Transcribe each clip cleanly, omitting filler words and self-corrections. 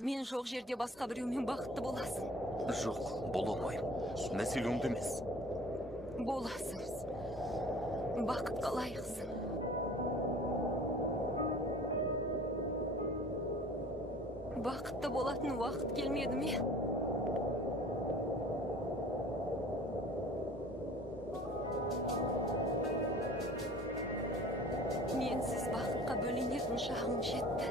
Мен жоқ жерде басқа біреумен бақытты боласың. Жоқ, бола алмаймын. Мәселе онда емес. Боласың. Бақытқа лайықсың. Бақытты болатын уақыт келмеді ме? Менсіз бақытқа бөленетін шағым жетті.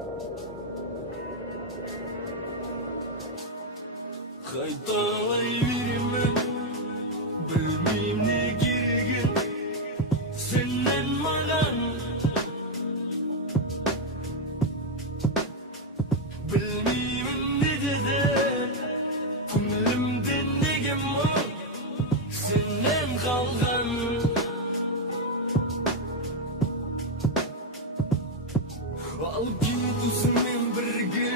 Қайталай беремін, білмеймін не керегін сенен маған. Білмеймін не деді көңілімде неге мұң сенен қалған. Алып кел өзіңмен бірге,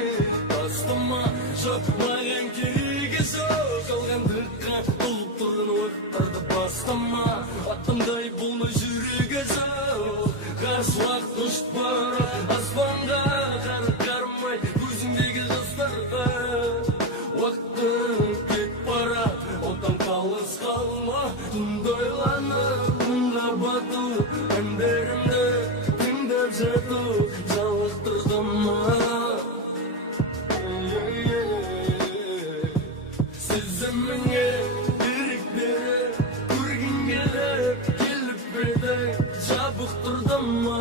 бастама жоқ маған керегі жоқ. Қалғандыққа толып тұрған уақыттарды бастама, аттандай болмай жүрегі жоқ. Қарсы уақыт ұшып барып аспанға қарамай көзіңдегі жастарға. Уақытың кетіп барады, одан қалыс қалма. Түнді ойланып мұңға бату, әндерімді тыңдап жату жалықтырды ма? Сезіміңе ерік беріп көргің келіп еді, жабықтырды ма?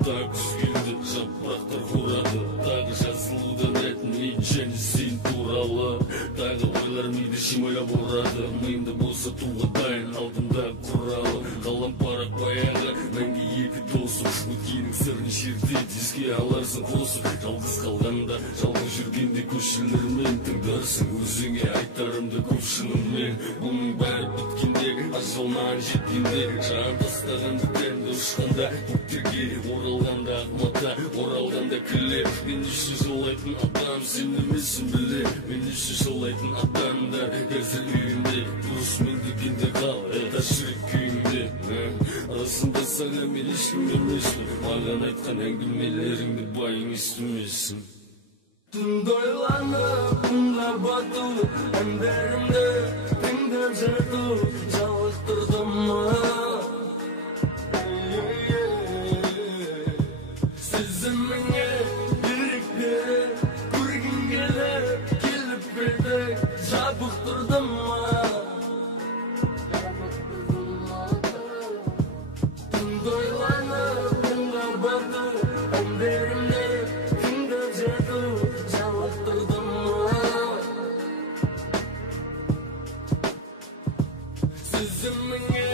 Тағы күз келді, жапырақтар қурады, тағы жазылудан әтіней және сен туралы. Тағы ойлар мейді шимайлап ұрады, миымда болса туға дайын алдымда құралым. Қалам парақ баяғы, мәңгі екі досым, өткенің сырын жерде деске аларсың қосып. Жалғыз қалғанда, жалғыз жүргенде көшелермен тыңдарсың, өзіңе айтарымды көп шынымен. Бұның бәрі біткенде, ажалынан жеткенде, жан тастағанды дәмді ұшқанда, көктерге оралғанда ағмата, оралғанда күле. Мен үшін жолайтын адам сен емессің біле, мен үшін жолайтын адамдар қазір үйімде, дұрыс мен дегенде қал, это жүрек күйімде. Расында саған мен ешкім емеспін, маған айтқан әңгімелеріңді байың естімесін. Түнді ойланып мұңға бату, әндерімді тыңдап жату жалықтырды ма? Сезіміңе ерік беріп көргің келіп еді, жабықтырды ма? Түнді ойланып мұңға бату, әндерімді тыңдап жату жалықтырды ма? Сезіміңе